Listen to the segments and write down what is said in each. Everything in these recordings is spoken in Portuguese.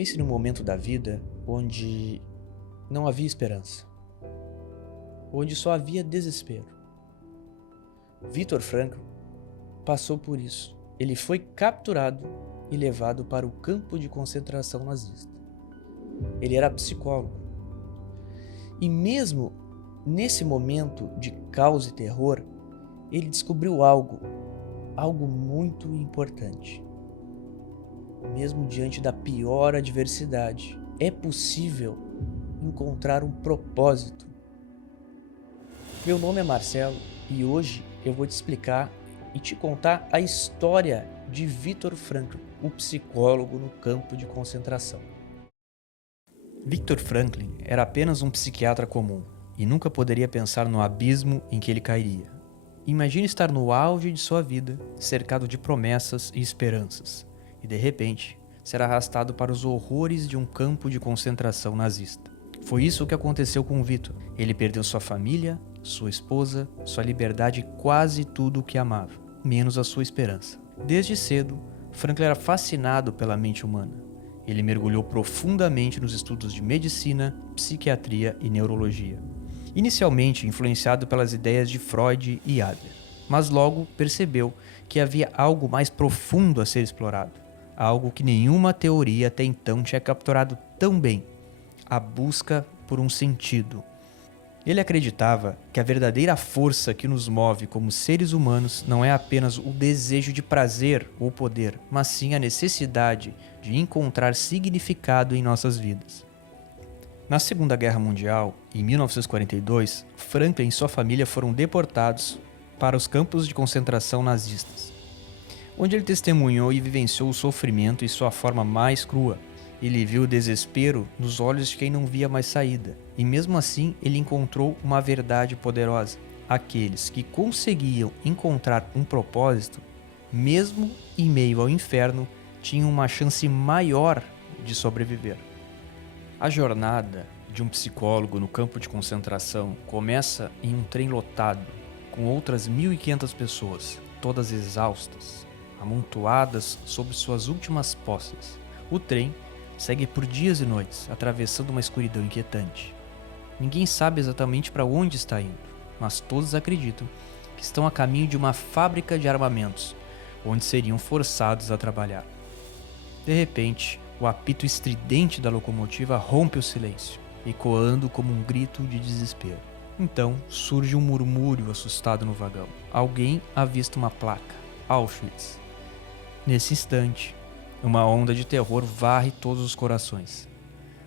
Pense num momento da vida onde não havia esperança, onde só havia desespero. Viktor Frankl passou por isso. Ele foi capturado e levado para o campo de concentração nazista. Ele era psicólogo. E mesmo nesse momento de caos e terror, ele descobriu algo muito importante. Mesmo diante da pior adversidade, é possível encontrar um propósito. Meu nome é Marcelo e hoje eu vou te explicar e te contar a história de Viktor Frankl, o psicólogo no campo de concentração. Viktor Frankl era apenas um psiquiatra comum e nunca poderia pensar no abismo em que ele cairia. Imagine estar no auge de sua vida, cercado de promessas e esperanças, e de repente ser arrastado para os horrores de um campo de concentração nazista. Foi isso que aconteceu com Viktor. Ele perdeu sua família, sua esposa, sua liberdade e quase tudo o que amava, menos a sua esperança. Desde cedo, Frankl era fascinado pela mente humana. Ele mergulhou profundamente nos estudos de medicina, psiquiatria e neurologia. Inicialmente influenciado pelas ideias de Freud e Adler, mas logo percebeu que havia algo mais profundo a ser explorado, algo que nenhuma teoria até então tinha capturado tão bem: a busca por um sentido. Ele acreditava que a verdadeira força que nos move como seres humanos não é apenas o desejo de prazer ou poder, mas sim a necessidade de encontrar significado em nossas vidas. Na Segunda Guerra Mundial, em 1942, Frankl e sua família foram deportados para os campos de concentração nazistas, onde ele testemunhou e vivenciou o sofrimento em sua forma mais crua. Ele viu o desespero nos olhos de quem não via mais saída, e mesmo assim ele encontrou uma verdade poderosa. Aqueles que conseguiam encontrar um propósito, mesmo em meio ao inferno, tinham uma chance maior de sobreviver. A jornada de um psicólogo no campo de concentração começa em um trem lotado, com outras 1.500 pessoas, todas exaustas, amontoadas sob suas últimas posses. O trem segue por dias e noites, atravessando uma escuridão inquietante. Ninguém sabe exatamente para onde está indo, mas todos acreditam que estão a caminho de uma fábrica de armamentos, onde seriam forçados a trabalhar. De repente, o apito estridente da locomotiva rompe o silêncio, ecoando como um grito de desespero. Então, surge um murmúrio assustado no vagão. Alguém avista uma placa: Auschwitz. Nesse instante, uma onda de terror varre todos os corações.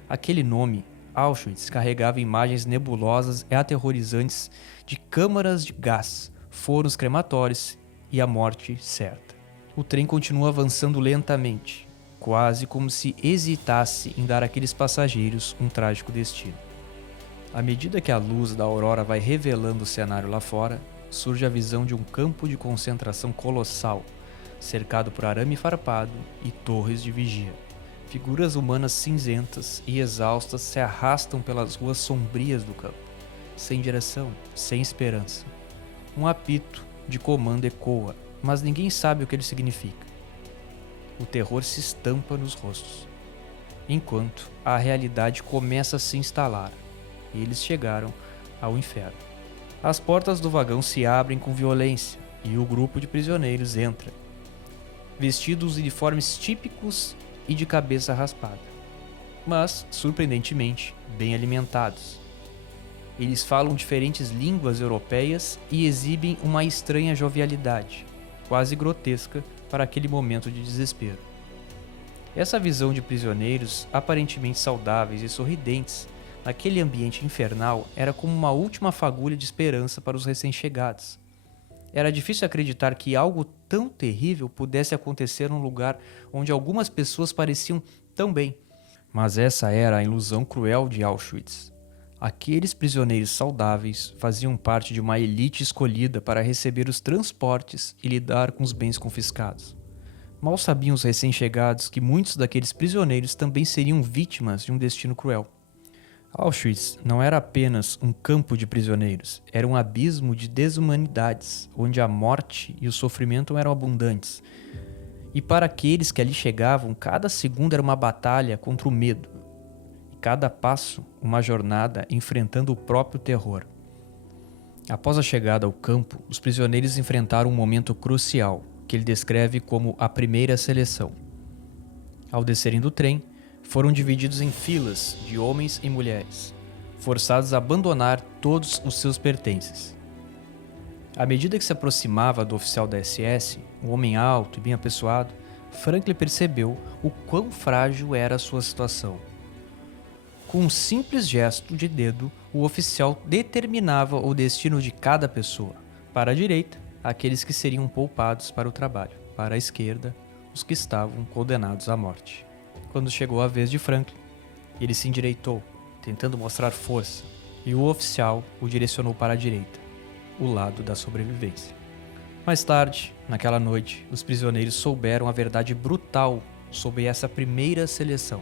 Aquele nome, Auschwitz, carregava imagens nebulosas e aterrorizantes de câmaras de gás, fornos crematórios e a morte certa. O trem continua avançando lentamente, quase como se hesitasse em dar àqueles passageiros um trágico destino. À medida que a luz da aurora vai revelando o cenário lá fora, surge a visão de um campo de concentração colossal, cercado por arame farpado e torres de vigia. Figuras humanas cinzentas e exaustas se arrastam pelas ruas sombrias do campo, sem direção, sem esperança. Um apito de comando ecoa, mas ninguém sabe o que ele significa. O terror se estampa nos rostos, enquanto a realidade começa a se instalar. Eles chegaram ao inferno. As portas do vagão se abrem com violência e o grupo de prisioneiros entra, vestidos uniformes típicos e de cabeça raspada, mas, surpreendentemente, bem alimentados. Eles falam diferentes línguas europeias e exibem uma estranha jovialidade, quase grotesca para aquele momento de desespero. Essa visão de prisioneiros aparentemente saudáveis e sorridentes naquele ambiente infernal era como uma última fagulha de esperança para os recém-chegados. Era difícil acreditar que algo tão terrível pudesse acontecer num lugar onde algumas pessoas pareciam tão bem. Mas essa era a ilusão cruel de Auschwitz. Aqueles prisioneiros saudáveis faziam parte de uma elite escolhida para receber os transportes e lidar com os bens confiscados. Mal sabiam os recém-chegados que muitos daqueles prisioneiros também seriam vítimas de um destino cruel. Auschwitz não era apenas um campo de prisioneiros, era um abismo de desumanidades, onde a morte e o sofrimento eram abundantes. E para aqueles que ali chegavam, cada segundo era uma batalha contra o medo. E cada passo, uma jornada enfrentando o próprio terror. Após a chegada ao campo, os prisioneiros enfrentaram um momento crucial, que ele descreve como a primeira seleção. Ao descerem do trem, foram divididos em filas de homens e mulheres, forçados a abandonar todos os seus pertences. À medida que se aproximava do oficial da SS, um homem alto e bem apessoado, Franklin percebeu o quão frágil era a sua situação. Com um simples gesto de dedo, o oficial determinava o destino de cada pessoa. Para a direita, aqueles que seriam poupados para o trabalho. Para a esquerda, os que estavam condenados à morte. Quando chegou a vez de Franklin, ele se endireitou, tentando mostrar força, e o oficial o direcionou para a direita, o lado da sobrevivência. Mais tarde, naquela noite, os prisioneiros souberam a verdade brutal sobre essa primeira seleção.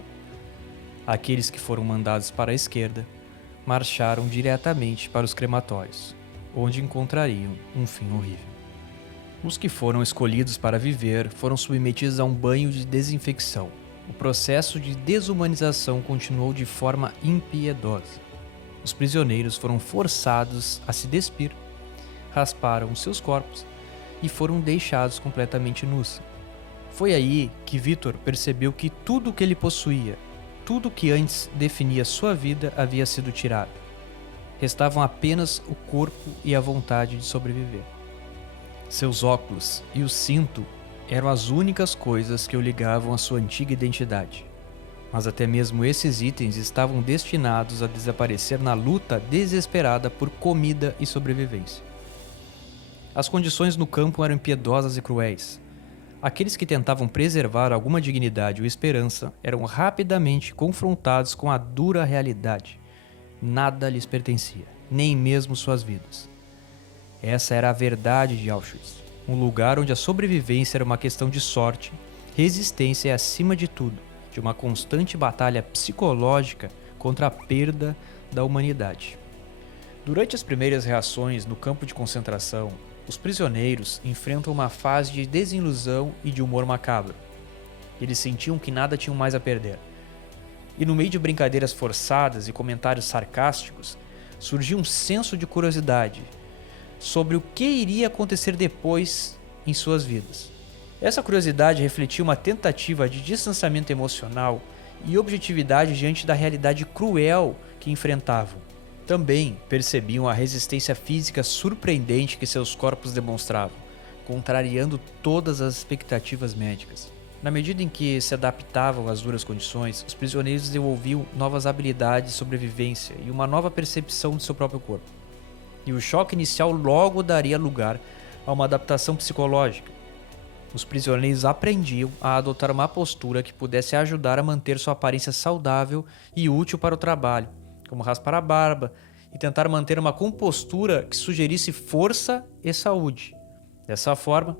Aqueles que foram mandados para a esquerda marcharam diretamente para os crematórios, onde encontrariam um fim horrível. Os que foram escolhidos para viver foram submetidos a um banho de desinfecção. O processo de desumanização continuou de forma impiedosa. Os prisioneiros foram forçados a se despir, rasparam os seus corpos e foram deixados completamente nus. Foi aí que Victor percebeu que tudo o que ele possuía, tudo que antes definia sua vida, havia sido tirado. Restavam apenas o corpo e a vontade de sobreviver. Seus óculos e o cinto eram as únicas coisas que o ligavam à sua antiga identidade. Mas até mesmo esses itens estavam destinados a desaparecer na luta desesperada por comida e sobrevivência. As condições no campo eram impiedosas e cruéis. Aqueles que tentavam preservar alguma dignidade ou esperança eram rapidamente confrontados com a dura realidade. Nada lhes pertencia, nem mesmo suas vidas. Essa era a verdade de Auschwitz, um lugar onde a sobrevivência era uma questão de sorte, resistência e, acima de tudo, de uma constante batalha psicológica contra a perda da humanidade. Durante as primeiras reações no campo de concentração, os prisioneiros enfrentam uma fase de desilusão e de humor macabro. Eles sentiam que nada tinham mais a perder. E no meio de brincadeiras forçadas e comentários sarcásticos, surgiu um senso de curiosidade sobre o que iria acontecer depois em suas vidas. Essa curiosidade refletia uma tentativa de distanciamento emocional e objetividade diante da realidade cruel que enfrentavam. Também percebiam a resistência física surpreendente que seus corpos demonstravam, contrariando todas as expectativas médicas. Na medida em que se adaptavam às duras condições, os prisioneiros desenvolviam novas habilidades de sobrevivência e uma nova percepção de seu próprio corpo. E o choque inicial logo daria lugar a uma adaptação psicológica. Os prisioneiros aprendiam a adotar uma postura que pudesse ajudar a manter sua aparência saudável e útil para o trabalho, como raspar a barba e tentar manter uma compostura que sugerisse força e saúde. Dessa forma,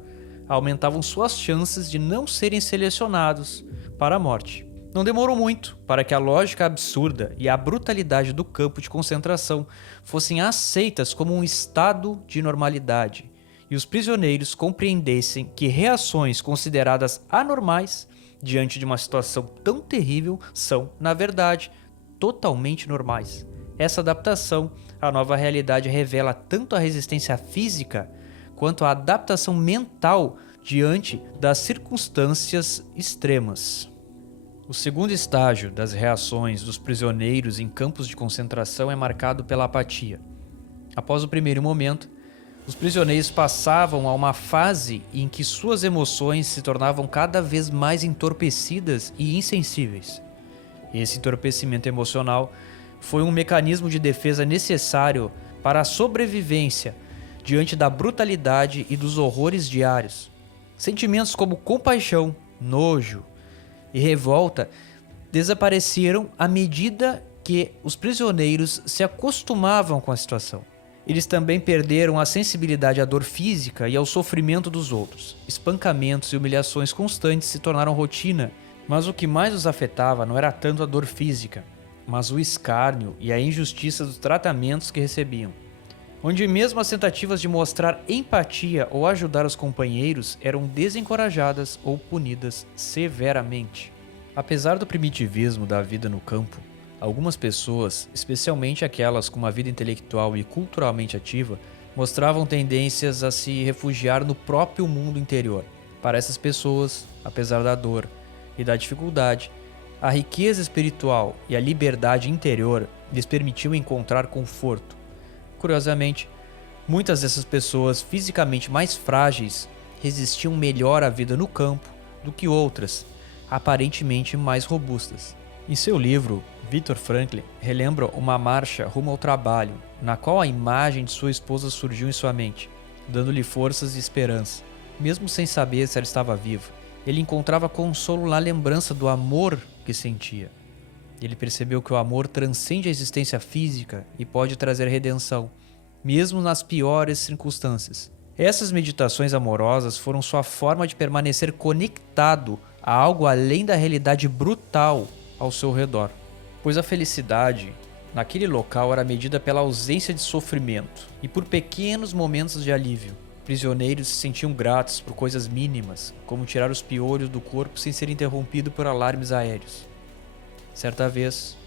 aumentavam suas chances de não serem selecionados para a morte. Não demorou muito para que a lógica absurda e a brutalidade do campo de concentração fossem aceitas como um estado de normalidade e os prisioneiros compreendessem que reações consideradas anormais diante de uma situação tão terrível são, na verdade, totalmente normais. Essa adaptação à nova realidade revela tanto a resistência física quanto a adaptação mental diante das circunstâncias extremas. O segundo estágio das reações dos prisioneiros em campos de concentração é marcado pela apatia. Após o primeiro momento, os prisioneiros passavam a uma fase em que suas emoções se tornavam cada vez mais entorpecidas e insensíveis. Esse entorpecimento emocional foi um mecanismo de defesa necessário para a sobrevivência diante da brutalidade e dos horrores diários. Sentimentos como compaixão, nojo e revolta desapareceram à medida que os prisioneiros se acostumavam com a situação. Eles também perderam a sensibilidade à dor física e ao sofrimento dos outros. Espancamentos e humilhações constantes se tornaram rotina, mas o que mais os afetava não era tanto a dor física, mas o escárnio e a injustiça dos tratamentos que recebiam. onde mesmo as tentativas de mostrar empatia ou ajudar os companheiros eram desencorajadas ou punidas severamente. Apesar do primitivismo da vida no campo, algumas pessoas, especialmente aquelas com uma vida intelectual e culturalmente ativa, mostravam tendências a se refugiar no próprio mundo interior. Para essas pessoas, apesar da dor e da dificuldade, a riqueza espiritual e a liberdade interior lhes permitiam encontrar conforto. Curiosamente, muitas dessas pessoas fisicamente mais frágeis resistiam melhor à vida no campo do que outras, aparentemente mais robustas. Em seu livro, Viktor Frankl relembra uma marcha rumo ao trabalho, na qual a imagem de sua esposa surgiu em sua mente, dando-lhe forças e esperança. Mesmo sem saber se ela estava viva, ele encontrava consolo na lembrança do amor que sentia. Ele percebeu que o amor transcende a existência física e pode trazer redenção, mesmo nas piores circunstâncias. Essas meditações amorosas foram sua forma de permanecer conectado a algo além da realidade brutal ao seu redor, pois a felicidade naquele local era medida pela ausência de sofrimento e por pequenos momentos de alívio. Prisioneiros se sentiam gratos por coisas mínimas, como tirar os piolhos do corpo sem ser interrompido por alarmes aéreos. Certa vez,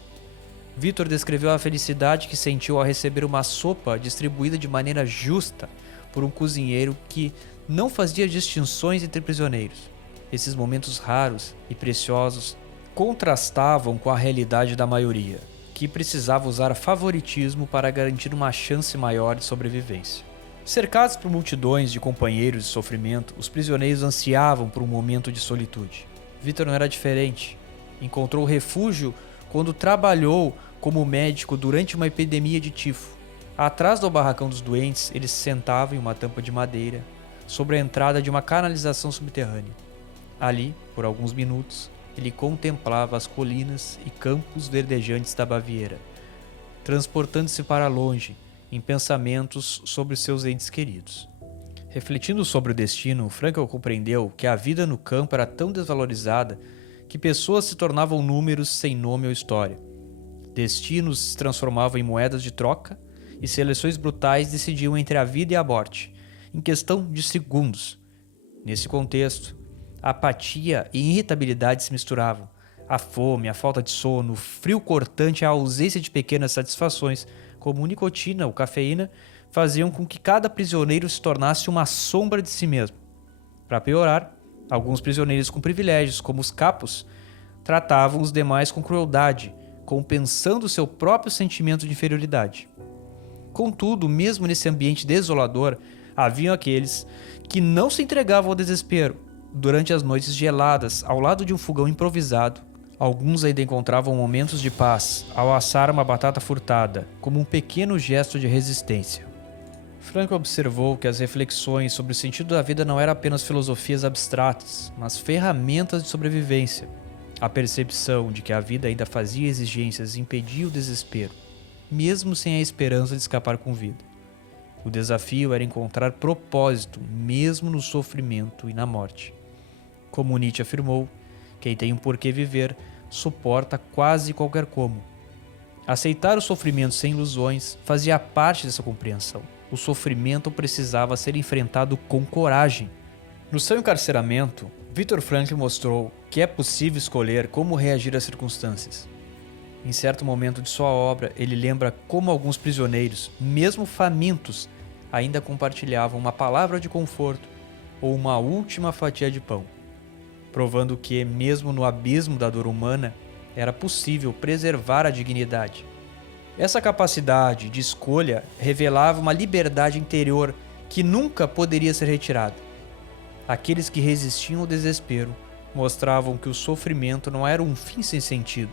Viktor descreveu a felicidade que sentiu ao receber uma sopa distribuída de maneira justa por um cozinheiro que não fazia distinções entre prisioneiros. Esses momentos raros e preciosos contrastavam com a realidade da maioria, que precisava usar favoritismo para garantir uma chance maior de sobrevivência. Cercados por multidões de companheiros de sofrimento, os prisioneiros ansiavam por um momento de solitude. Viktor não era diferente. Encontrou refúgio quando trabalhou como médico durante uma epidemia de tifo. Atrás do barracão dos doentes, ele se sentava em uma tampa de madeira, sobre a entrada de uma canalização subterrânea. Ali, por alguns minutos, ele contemplava as colinas e campos verdejantes da Baviera, transportando-se para longe, em pensamentos sobre seus entes queridos. Refletindo sobre o destino, Frankl compreendeu que a vida no campo era tão desvalorizada que pessoas se tornavam números sem nome ou história. Destinos se transformavam em moedas de troca e seleções brutais decidiam entre a vida e a morte, em questão de segundos. Nesse contexto, a apatia e irritabilidade se misturavam. A fome, a falta de sono, o frio cortante e a ausência de pequenas satisfações, como nicotina ou cafeína, faziam com que cada prisioneiro se tornasse uma sombra de si mesmo. Para piorar, alguns prisioneiros com privilégios, como os capos, tratavam os demais com crueldade, compensando seu próprio sentimento de inferioridade. Contudo, mesmo nesse ambiente desolador, haviam aqueles que não se entregavam ao desespero. Durante as noites geladas, ao lado de um fogão improvisado, alguns ainda encontravam momentos de paz ao assar uma batata furtada, como um pequeno gesto de resistência. Frankl observou que as reflexões sobre o sentido da vida não eram apenas filosofias abstratas, mas ferramentas de sobrevivência. A percepção de que a vida ainda fazia exigências impedia o desespero, mesmo sem a esperança de escapar com vida. O desafio era encontrar propósito, mesmo no sofrimento e na morte. Como Nietzsche afirmou, quem tem um porquê viver suporta quase qualquer como. Aceitar o sofrimento sem ilusões fazia parte dessa compreensão. O sofrimento precisava ser enfrentado com coragem. No seu encarceramento, Viktor Frankl mostrou que é possível escolher como reagir às circunstâncias. Em certo momento de sua obra, ele lembra como alguns prisioneiros, mesmo famintos, ainda compartilhavam uma palavra de conforto ou uma última fatia de pão, provando que, mesmo no abismo da dor humana, era possível preservar a dignidade. Essa capacidade de escolha revelava uma liberdade interior que nunca poderia ser retirada. Aqueles que resistiam ao desespero mostravam que o sofrimento não era um fim sem sentido,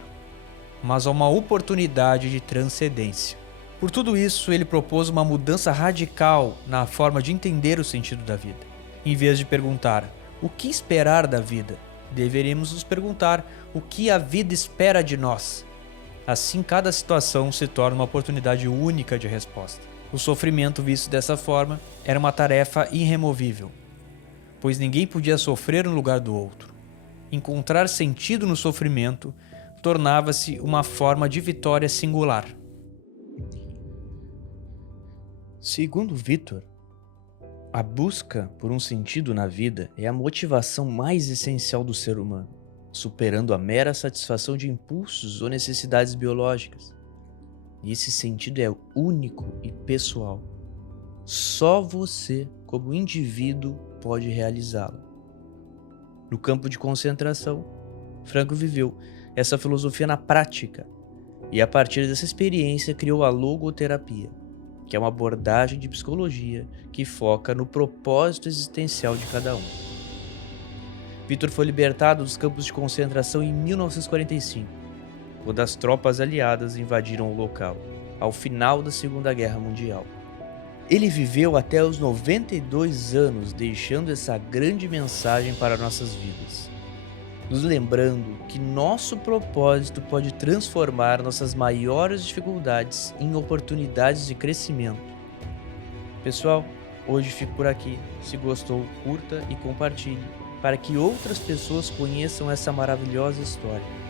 mas uma oportunidade de transcendência. Por tudo isso, ele propôs uma mudança radical na forma de entender o sentido da vida. Em vez de perguntar o que esperar da vida, deveríamos nos perguntar o que a vida espera de nós. Assim, cada situação se torna uma oportunidade única de resposta. O sofrimento visto dessa forma era uma tarefa irremovível, pois ninguém podia sofrer no lugar do outro. Encontrar sentido no sofrimento tornava-se uma forma de vitória singular. Segundo Vitor, a busca por um sentido na vida é a motivação mais essencial do ser humano, superando a mera satisfação de impulsos ou necessidades biológicas. E esse sentido é único e pessoal. Só você, como indivíduo, pode realizá-lo. No campo de concentração, Frankl viveu essa filosofia na prática e, a partir dessa experiência, criou a logoterapia, que é uma abordagem de psicologia que foca no propósito existencial de cada um. Vitor foi libertado dos campos de concentração em 1945, quando as tropas aliadas invadiram o local, ao final da Segunda Guerra Mundial. Ele viveu até os 92 anos, deixando essa grande mensagem para nossas vidas, nos lembrando que nosso propósito pode transformar nossas maiores dificuldades em oportunidades de crescimento. Pessoal, hoje fico por aqui. Se gostou, curta e compartilhe, para que outras pessoas conheçam essa maravilhosa história.